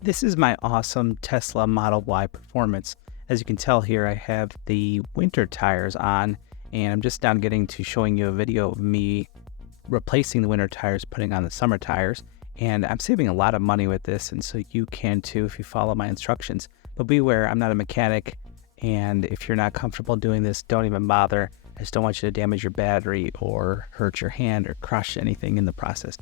This is my awesome Tesla Model Y Performance. As you can tell here, I have the winter tires on, and I'm just now getting to showing you a video of me replacing the winter tires, putting on the summer tires. And I'm saving a lot of money with this, and so you can too if you follow my instructions. But beware, I'm not a mechanic, and if you're not comfortable doing this, don't even bother. I just don't want you to damage your battery or hurt your hand or crush anything in the process.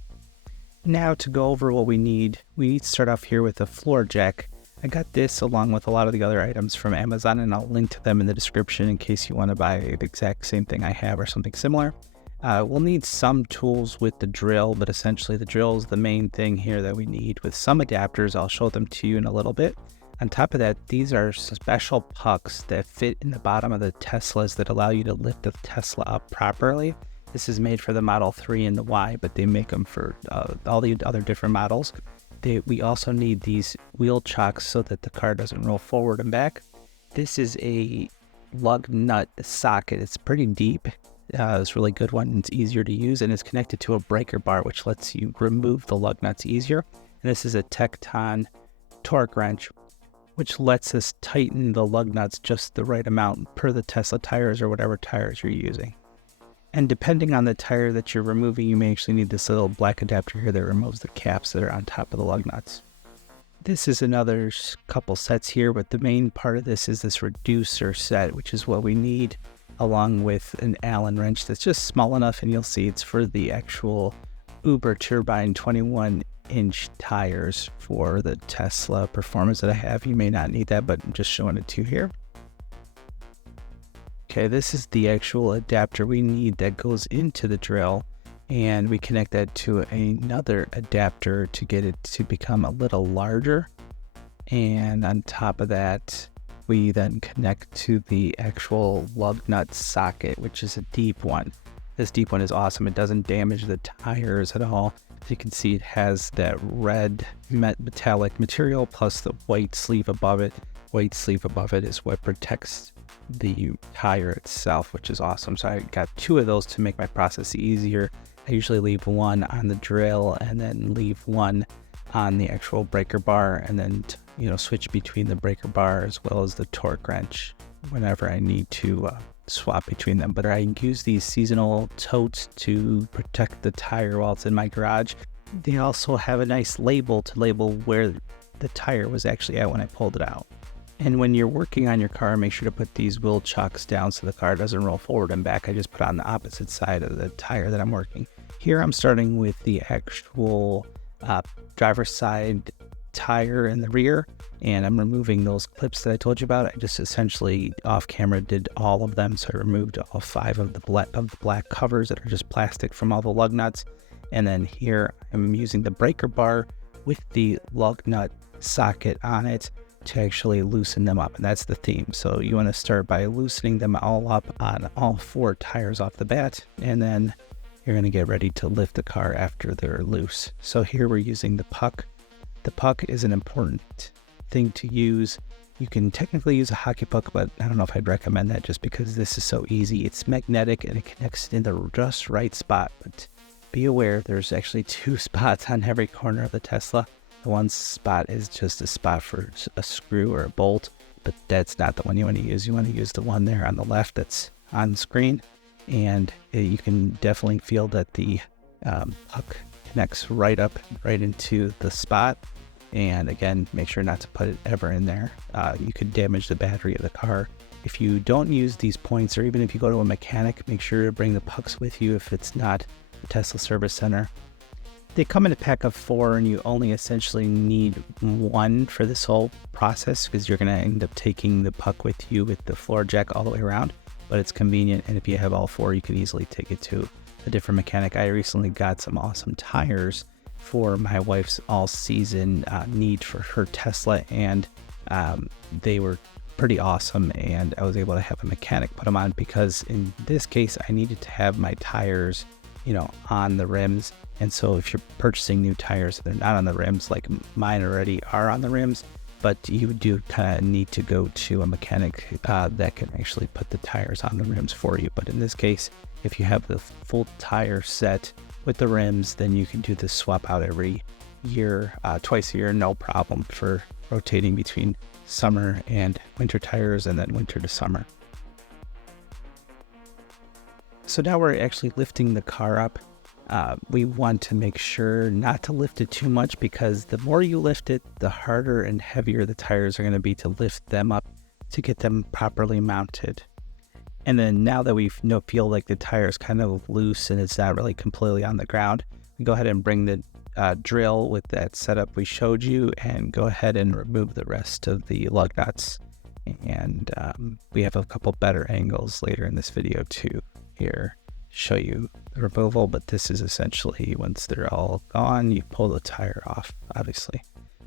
Now to go over what we need to start off here with a floor jack. I got this along with a lot of the other items from Amazon, and I'll link to them in the description in case you want to buy the exact same thing I have or something similar. We'll need some tools with the drill, but essentially the drill is the main thing here that we need, with some adapters. I'll show them to you in a little bit. On top of that, these are special pucks that fit in the bottom of the Teslas that allow you to lift the Tesla up properly. This is made for the Model 3 and the Y, but they make them for all the other different models. We also need these wheel chocks so that the car doesn't roll forward and back. This is a lug nut socket. It's pretty deep. It's a really good one. It's easier to use, and it's connected to a breaker bar, which lets you remove the lug nuts easier. And this is a Tecton torque wrench, which lets us tighten the lug nuts just the right amount per the Tesla tires or whatever tires you're using. And depending on the tire that you're removing, you may actually need this little black adapter here that removes the caps that are on top of the lug nuts. This is another couple sets here, but the main part of this is this reducer set, which is what we need, along with an Allen wrench that's just small enough, and you'll see it's for the actual Uber Turbine 21-inch tires for the Tesla Performance that I have. You may not need that, but I'm just showing it to you here. Okay, this is the actual adapter we need that goes into the drill, and we connect that to another adapter to get it to become a little larger. And on top of that, we then connect to the actual lug nut socket, which is a deep one. This deep one is awesome. It doesn't damage the tires at all. As you can see, it has that red metallic material plus the white sleeve above it. White sleeve above it is what protects the tire itself, which is awesome. So I got two of those to make my process easier. I usually leave one on the drill and then leave one on the actual breaker bar, and then switch between the breaker bar as well as the torque wrench whenever I need to swap between them. But I use these seasonal totes to protect the tire while it's in my garage. They also have a nice label to label where the tire was actually at when I pulled it out. And when you're working on your car, make sure to put these wheel chocks down so the car doesn't roll forward and back. I just put on the opposite side of the tire that I'm working. Here I'm starting with the actual driver's side tire in the rear, and I'm removing those clips that I told you about. I just essentially off camera did all of them. So I removed all 5 of the black covers that are just plastic from all the lug nuts. And then here I'm using the breaker bar with the lug nut socket on it to actually loosen them up, and that's the theme. So you want to start by loosening them all up on all 4 tires off the bat, and then you're going to get ready to lift the car after they're loose. So here we're using the puck. The puck is an important thing to use. You can technically use a hockey puck, but I don't know if I'd recommend that just because this is so easy. It's magnetic and it connects in the just right spot, but be aware there's actually 2 spots on every corner of the Tesla. The one spot is just a spot for a screw or a bolt, but that's not the one you want to use. You want to use the one there on the left that's on the screen, and you can definitely feel that the puck connects right into the spot. And again, make sure not to put it ever in there. You could damage the battery of the car. If you don't use these points, or even if you go to a mechanic, make sure to bring the pucks with you if it's not a Tesla service center. They come in a pack of 4, and you only essentially need 1 for this whole process because you're going to end up taking the puck with you with the floor jack all the way around. But it's convenient, and if you have all 4, you can easily take it to a different mechanic. I recently got some awesome tires for my wife's all-season need for her Tesla, and they were pretty awesome, and I was able to have a mechanic put them on because in this case I needed to have my tires on the rims. And so if you're purchasing new tires, they're not on the rims, like mine already are on the rims, but you do kind of need to go to a mechanic that can actually put the tires on the rims for you. But in this case, if you have the full tire set with the rims, then you can do the swap out every year, twice a year, no problem for rotating between summer and winter tires and then winter to summer. So now we're actually lifting the car up. We want to make sure not to lift it too much, because the more you lift it, the harder and heavier the tires are going to be to lift them up to get them properly mounted. And then now that we feel like the tire is kind of loose and it's not really completely on the ground, we go ahead and bring the drill with that setup we showed you and go ahead and remove the rest of the lug nuts. And we have a couple better angles later in this video too here show you the removal, but this is essentially once they're all gone, you pull the tire off. Obviously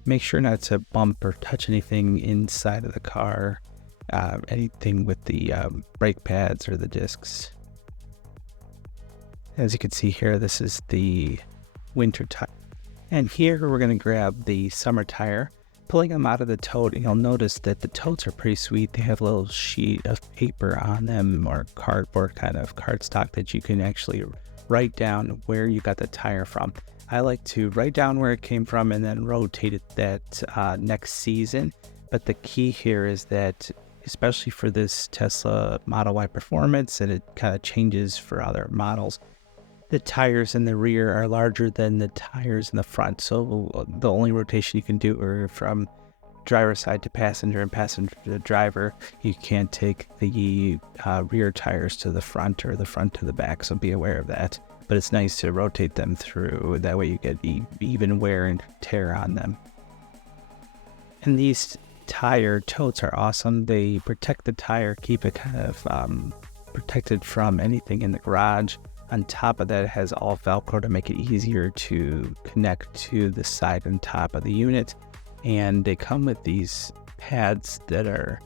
make sure not to bump or touch anything inside of the car, anything with the brake pads or the discs. As you can see here, this is the winter tire, and here we're going to grab the summer tire. Pulling them out of the tote, you'll notice that the totes are pretty sweet. They have a little sheet of paper on them, or cardboard kind of cardstock, that you can actually write down where you got the tire from. I like to write down where it came from and then rotate it that next season. But the key here is that, especially for this Tesla Model Y Performance, and it kind of changes for other models, the tires in the rear are larger than the tires in the front. So the only rotation you can do are from driver side to passenger and passenger to driver. You can't take the rear tires to the front or the front to the back, so be aware of that. But it's nice to rotate them through. That way you get even wear and tear on them. And these tire totes are awesome. They protect the tire, keep it kind of protected from anything in the garage. On top of that, it has all Velcro to make it easier to connect to the side and top of the unit. And they come with these pads that are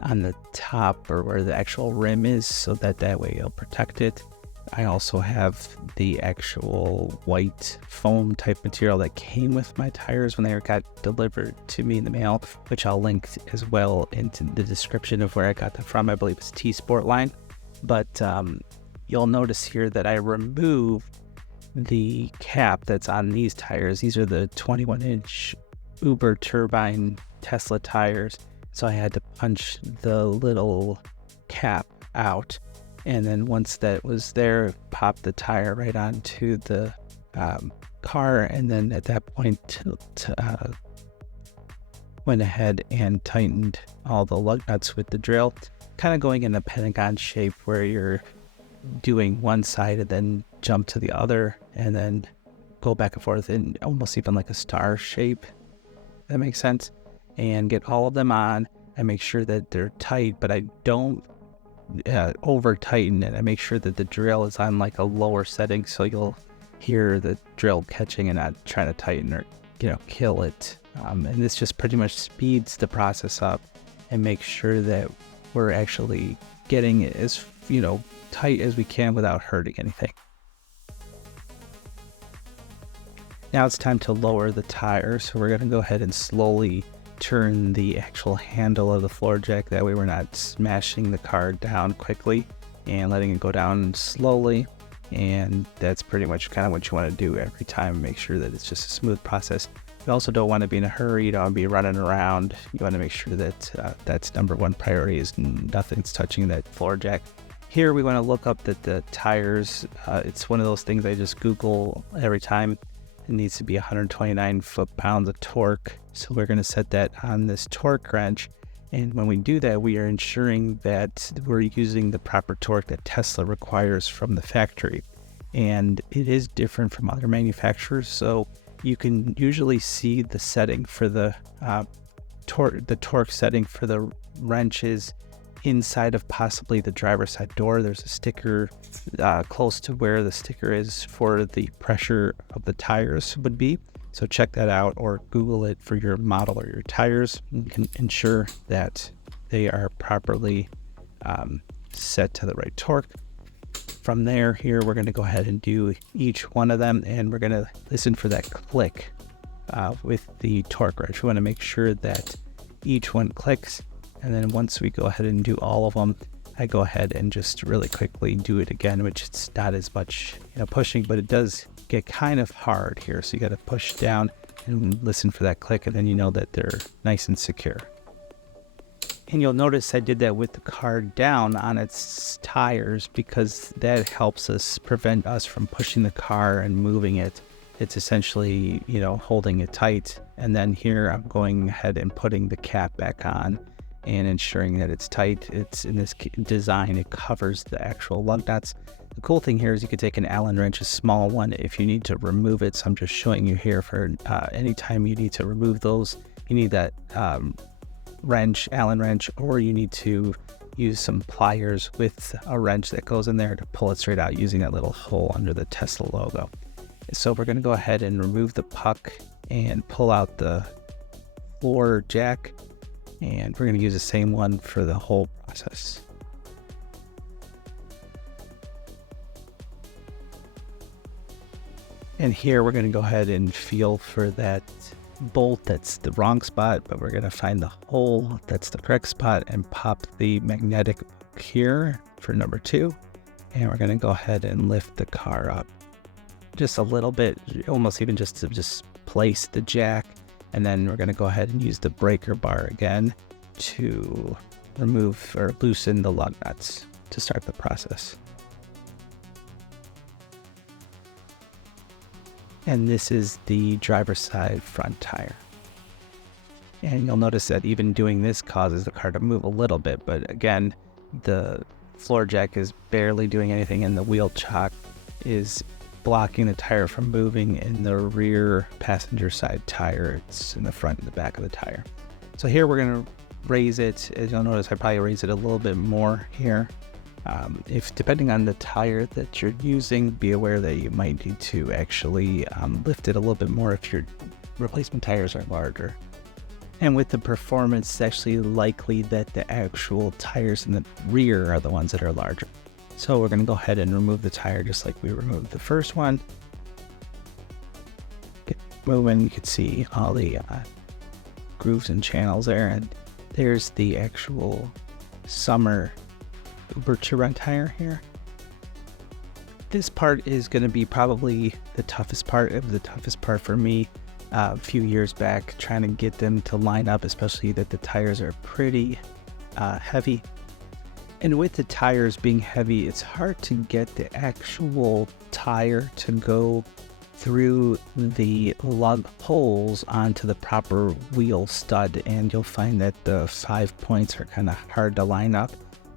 on the top or where the actual rim is, so that way it'll protect it. I also have the actual white foam type material that came with my tires when they got delivered to me in the mail, which I'll link as well into the description of where I got them from. I believe it's T-Sportline. But you'll notice here that I removed the cap that's on these tires. These are the 21-inch Uber turbine Tesla tires. So I had to punch the little cap out. And then once that was there, pop the tire right onto the car. And then at that point, went ahead and tightened all the lug nuts with the drill, kind of going in a pentagon shape where you're doing one side and then jump to the other and then go back and forth in almost even like a star shape. That makes sense. And get all of them on and make sure that they're tight, but I don't over tighten it. I make sure that the drill is on like a lower setting, so you'll hear the drill catching and not trying to tighten or kill it. And this just pretty much speeds the process up and makes sure that we're actually getting it as tight as we can without hurting anything. Now it's time to lower the tire, so we're going to go ahead and slowly turn the actual handle of the floor jack. That way we're not smashing the car down quickly and letting it go down slowly. And that's pretty much kind of what you want to do every time. Make sure that it's just a smooth process. You also don't want to be in a hurry. You don't want to be running around. You want to make sure that that's number one priority, is nothing's touching that floor jack. Here we want to look up that the tires, it's one of those things I just Google every time. It needs to be 129 foot-pounds of torque. So we're going to set that on this torque wrench. And when we do that, we are ensuring that we're using the proper torque that Tesla requires from the factory. And it is different from other manufacturers. So you can usually see the setting for the torque setting for the wrenches inside of possibly the driver's side door. There's a sticker close to where the sticker is for the pressure of the tires would be. So check that out or Google it for your model or your tires. You can ensure that they are properly set to the right torque. From there, here we're going to go ahead and do each one of them, and we're going to listen for that click with the torque wrench. We want to make sure that each one clicks. And then once we go ahead and do all of them, I go ahead and just really quickly do it again, which it's not as much pushing, but it does get kind of hard here. So you got to push down and listen for that click, and then you know that they're nice and secure. And you'll notice I did that with the car down on its tires because that helps us prevent us from pushing the car and moving it. It's essentially, holding it tight. And then here I'm going ahead and putting the cap back on and ensuring that it's tight. It's in this design, it covers the actual lug nuts. The cool thing here is you could take an Allen wrench, a small one, if you need to remove it. So I'm just showing you here for anytime you need to remove those, you need that Allen wrench, or you need to use some pliers with a wrench that goes in there to pull it straight out using that little hole under the Tesla logo. So we're going to go ahead and remove the puck and pull out the floor jack, and we're going to use the same one for the whole process. And here we're going to go ahead and feel for that bolt that's the wrong spot, but we're going to find the hole that's the correct spot and pop the magnetic here for number 2. And we're going to go ahead and lift the car up just a little bit, almost even just to place the jack. And then we're going to go ahead and use the breaker bar again to remove or loosen the lug nuts to start the process. And this is the driver's side front tire. And you'll notice that even doing this causes the car to move a little bit, but again, the floor jack is barely doing anything and the wheel chock is blocking the tire from moving in the rear passenger side tire. It's in the front and the back of the tire. So here we're going to raise it. As you'll notice, I probably raise it a little bit more here. If depending on the tire that you're using, be aware that you might need to actually lift it a little bit more if your replacement tires are larger. And with the performance, it's actually likely that the actual tires in the rear are the ones that are larger. So we're going to go ahead and remove the tire just like we removed the first one. Get moving, you can see all the grooves and channels there, and there's the actual summer Uber to Rent tire here. This part is going to be probably the toughest part. It was the toughest part for me a few years back, trying to get them to line up, especially that the tires are pretty heavy. And with the tires being heavy, it's hard to get the actual tire to go through the lug holes onto the proper wheel stud, and you'll find that the 5 points are kind of hard to line up.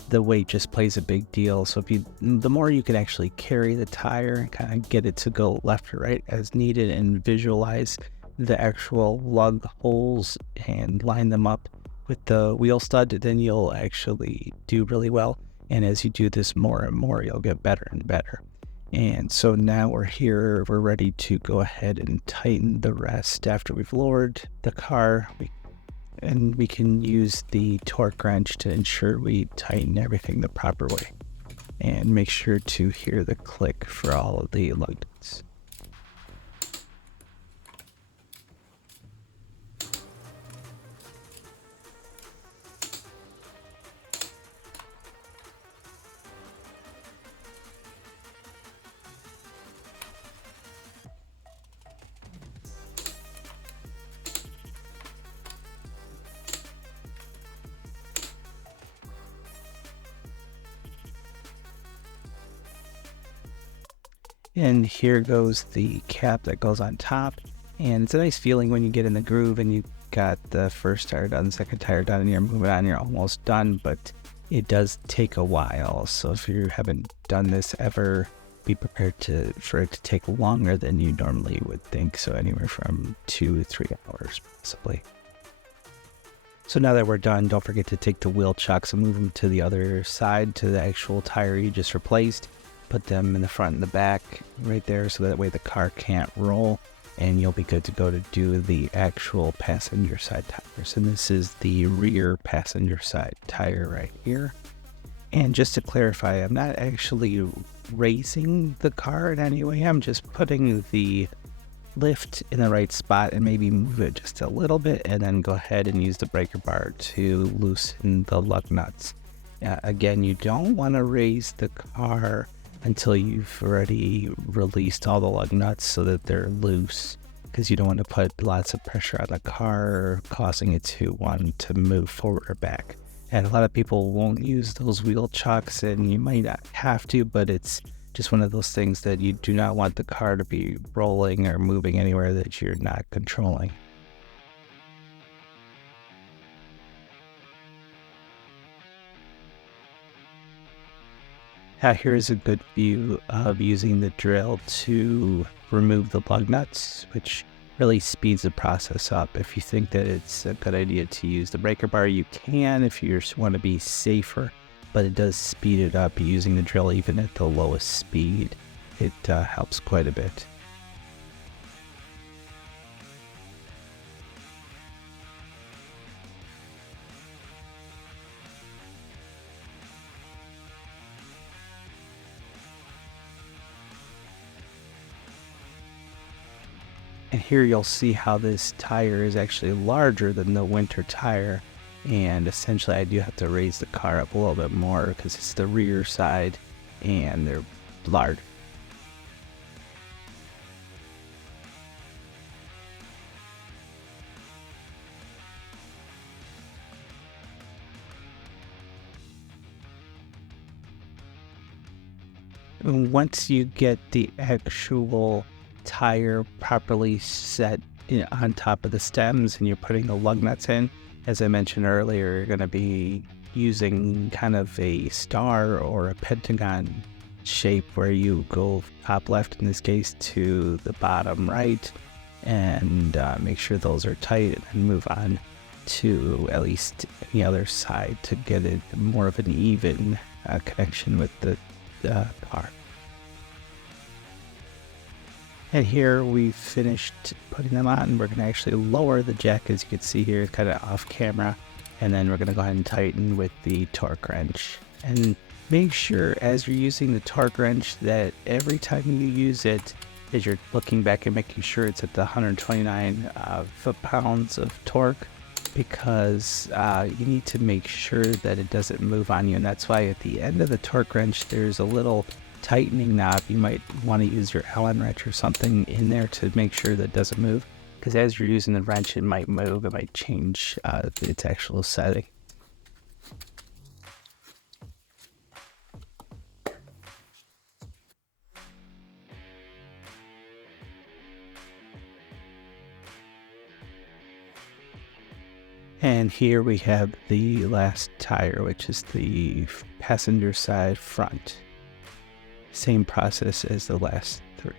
The weight just plays a big deal. So the more you can actually carry the tire and kind of get it to go left or right as needed and visualize the actual lug holes and line them up with the wheel stud, then you'll actually do really well. And as you do this more and more, you'll get better and better. And so now we're here, we're ready to go ahead and tighten the rest after we've lowered the car. And we can use the torque wrench to ensure we tighten everything the proper way. And make sure to hear the click for all of the lug nuts. And here goes the cap that goes on top. And it's a nice feeling when you get in the groove and you got the first tire done, second tire done, and you're moving on, you're almost done, but it does take a while. So if you haven't done this ever, be prepared for it to take longer than you normally would think. So anywhere from 2 to 3 hours possibly. So now that we're done, don't forget to take the wheel chocks and move them to the other side, to the actual tire you just replaced. Put them in the front and the back right there, so that way the car can't roll, and you'll be good to go to do the actual passenger side tires. And this is the rear passenger side tire right here. And just to clarify, I'm not actually raising the car in any way. I'm just putting the lift in the right spot and maybe move it just a little bit, and then go ahead and use the breaker bar to loosen the lug nuts. Again, you don't want to raise the car until you've already released all the lug nuts so that they're loose. because you don't want to put lots of pressure on the car, causing it to want to move forward or back. And a lot of people won't use those wheel chocks, and you might not have to, but it's just one of those things that you do not want the car to be rolling or moving anywhere that you're not controlling. Now here's a good view of using the drill to remove the lug nuts, which really speeds the process up. If you think that it's a good idea to use the breaker bar, you can if you just want to be safer, but it does speed it up using the drill even at the lowest speed. It helps quite a bit. And here you'll see how this tire is actually larger than the winter tire. And essentially I do have to raise the car up a little bit more because it's the rear side and they're large. Once you get the actual tire properly set on top of the stems and you're putting the lug nuts in, as I mentioned earlier, you're going to be using kind of a star or a pentagon shape where you go top left in this case to the bottom right and make sure those are tight and move on to at least the other side to get it more of an even connection with the car. And here we finished putting them on. We're going to actually lower the jack, as you can see here, kind of off camera. And then we're going to go ahead and tighten with the torque wrench. And make sure as you're using the torque wrench that every time you use it, as you're looking back and making sure it's at the 129 foot-pounds of torque, because you need to make sure that it doesn't move on you. And that's why at the end of the torque wrench, there's a little tightening knob. You might want to use your Allen wrench or something in there to make sure that it doesn't move, because as you're using the wrench it might move, it might change its actual setting. And here we have the last tire, which is the passenger side front. Same process as the last three.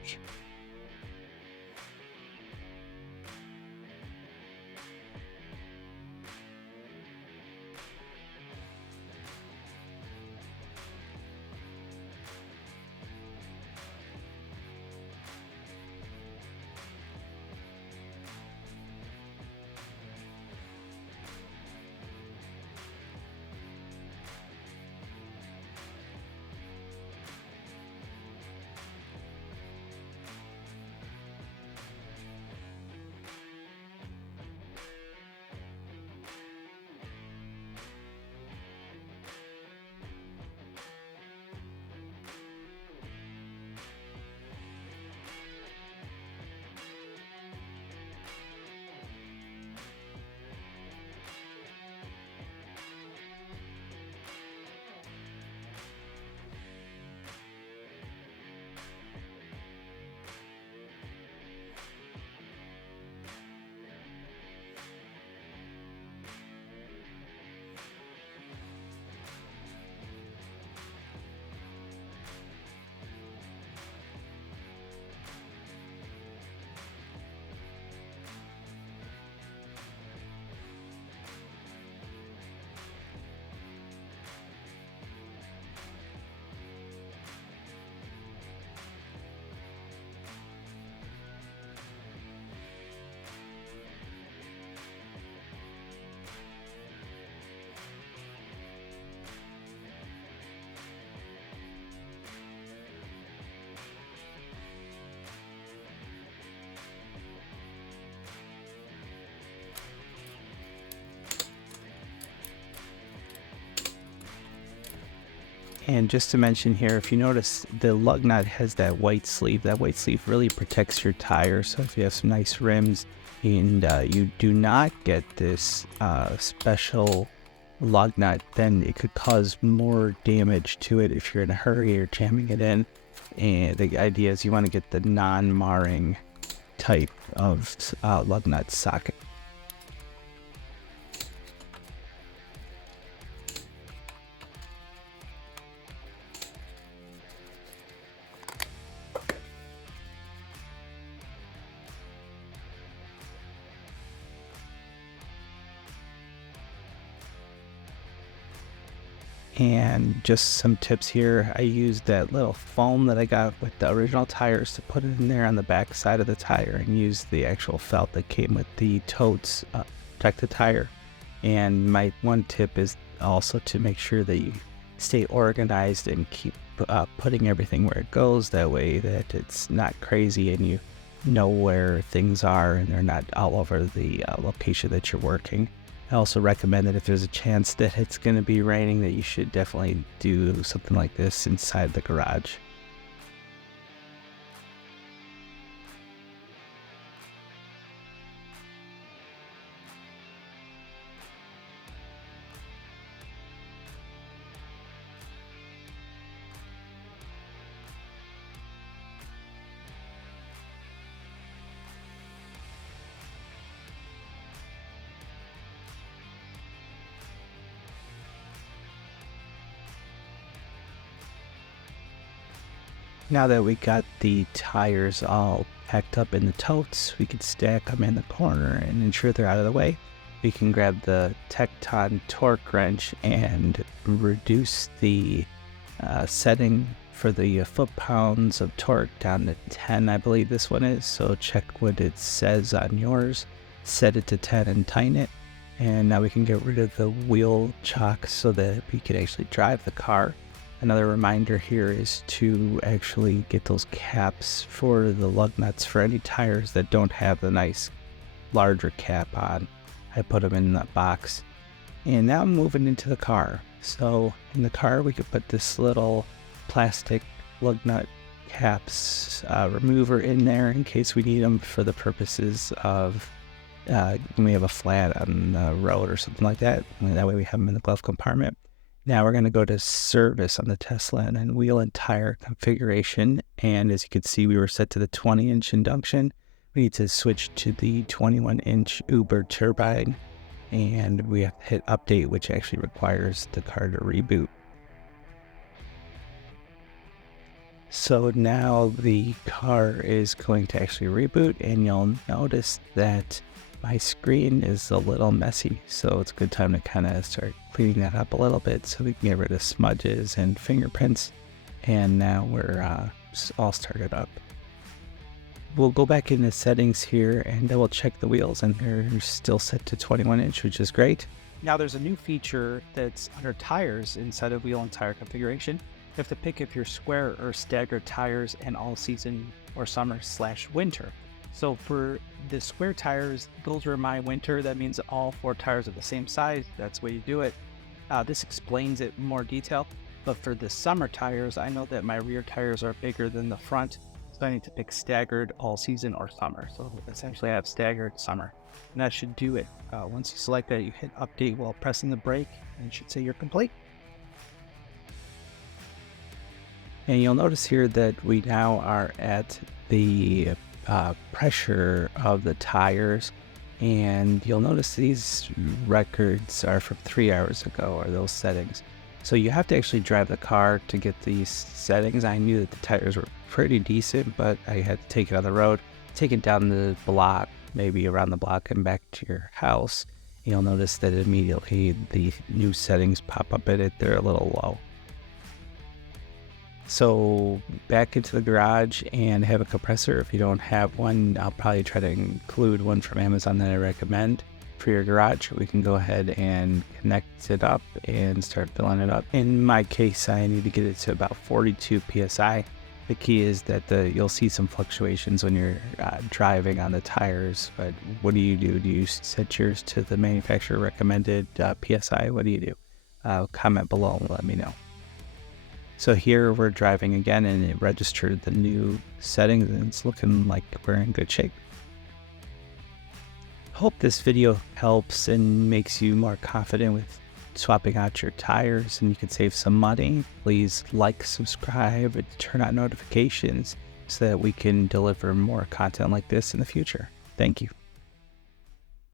And just to mention here, if you notice, the lug nut has that white sleeve. That white sleeve really protects your tire. So if you have some nice rims and you do not get this special lug nut, then it could cause more damage to it if you're in a hurry or jamming it in. And the idea is you want to get the non-marring type of lug nut socket. And just some tips here. I used that little foam that I got with the original tires to put it in there on the back side of the tire, and use the actual felt that came with the totes to protect the tire. And my one tip is also to make sure that you stay organized and keep putting everything where it goes. That way that it's not crazy and you know where things are and they're not all over the location that you're working. I also recommend that if there's a chance that it's going to be raining, that you should definitely do something like this inside the garage. Now that we got the tires all packed up in the totes, we can stack them in the corner and ensure they're out of the way. We can grab the Tecton torque wrench and reduce the setting for the foot-pounds of torque down to 10, I believe this one is. So check what it says on yours, set it to 10 and tighten it. And now we can get rid of the wheel chock so that we can actually drive the car. Another reminder here is to actually get those caps for the lug nuts for any tires that don't have the nice larger cap on. I put them in that box. And now I'm moving into the car. So in the car we could put this little plastic lug nut caps remover in there in case we need them for the purposes of when we have a flat on the road or something like that. And that way we have them in the glove compartment. Now we're going to go to service on the Tesla and then wheel and tire configuration. And as you can see, we were set to the 20-inch induction. We need to switch to the 21-inch Uber turbine. And we have to hit update, which actually requires the car to reboot. So now the car is going to actually reboot, and you'll notice that my screen is a little messy, so it's a good time to kind of start cleaning that up a little bit so we can get rid of smudges and fingerprints. And now we're all started up. We'll go back into settings here and double check the wheels, and they're still set to 21-inch, which is great. Now there's a new feature that's under tires inside of wheel and tire configuration. You have to pick if you're square or staggered tires and all season or summer/winter. So for the square tires, those are my winter. That means all 4 tires are the same size. That's the way you do it. This explains it in more detail. But for the summer tires, I know that my rear tires are bigger than the front. So I need to pick staggered, all season, or summer. So essentially I have staggered summer. And that should do it. Once you select that, you hit update while pressing the brake, and it should say you're complete. And you'll notice here that we now are at the pressure of the tires, and you'll notice these records are from 3 hours ago, or those settings. So you have to actually drive the car to get these settings. I knew that the tires were pretty decent, but I had to take it on the road, take it down the block, maybe around the block and back to your house. You'll notice that immediately the new settings pop up in it. They're a little low. So back into the garage and have a compressor. If you don't have one, I'll probably try to include one from Amazon that I recommend for your garage. We can go ahead and connect it up and start filling it up. In my case, I need to get it to about 42 PSI. The key is that you'll see some fluctuations when you're driving on the tires, but what do? Do you set yours to the manufacturer recommended PSI? What do you do? Comment below and let me know. So here we're driving again and it registered the new settings and it's looking like we're in good shape. Hope this video helps and makes you more confident with swapping out your tires and you can save some money. Please like, subscribe, and turn on notifications so that we can deliver more content like this in the future. Thank you.